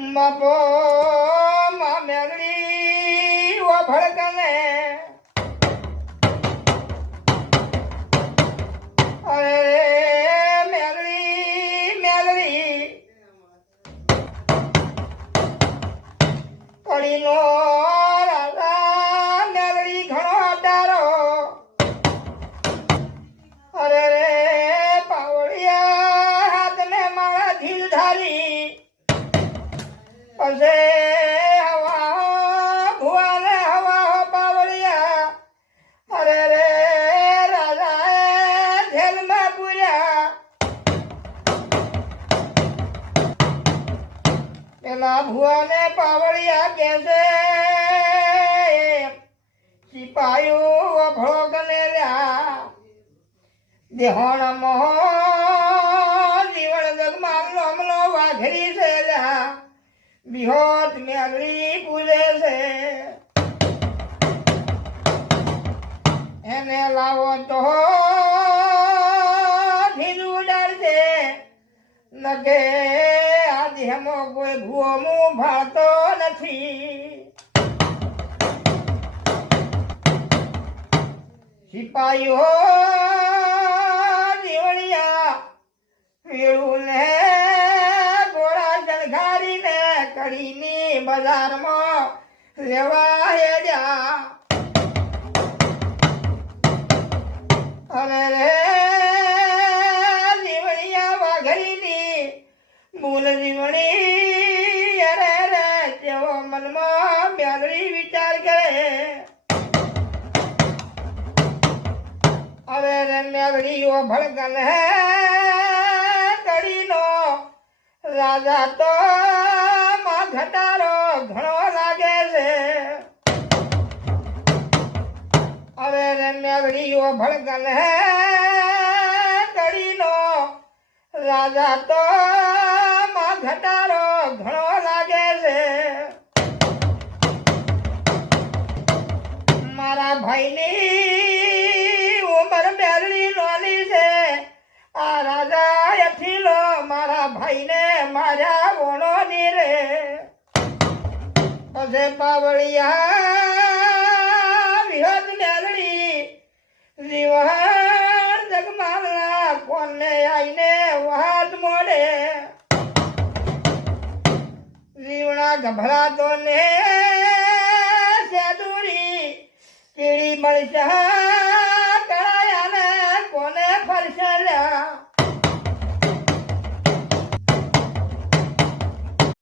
બાપો માં મેગડી ઓ ભડકને અરે મેગડી મેગડી કડીનો રાજા મેગડી ઘણો ડારો અરે રે પાવડિયા હાથને મારા ધીલ ધારી પસે હવા ભુવાને હવા પાવડિયા અરે રે રાજાએ જેલમાં પૂર્યા પેલા ભુવાને પાવડિયા કે છે સિપાહીઓ ભોગને લ્યા દેહોણ મોહ જીવન જગમાં લોમલો વાઘરી છે લ્યા બિહોત મેગડી પૂજે છે એને લાવો તો ધીજ ઉડાડશે નકે આ દેહમાં કોઈ ભૂવો મું ભાતો નથી સિપાહીઓ જીવણિયા પીળું ને ગોળા જલઘારીને કડીની બજારમાં લેવા હેડ્યા અરે રે જીવણિયા વાઘરીની મૂલ જીવણી અરે રે તેઓ મનમાં મેગડી વિચાર કરે અરે રે મેગડીઓ ભડકન હે કડીનો રાજા તો માં ઘટાડો ઘણો લાગે છે અરે રે મેગડીઓ ભડકન હે કડીનો રાજા તો માં ઘટાડો ઘણો લાગે છે મારા ભાઈની ઉંમર મેગડી નોની છે આ રાજા અઠીલો મારા ભાઈને માર્યા વોણો ની રે પછી પાવળિયા વિહત મેગડી જીવન જગમાલના કોને આઈને વાત મોડે જીવણા ગભરાતો ને સેદુરી કેળી મળશે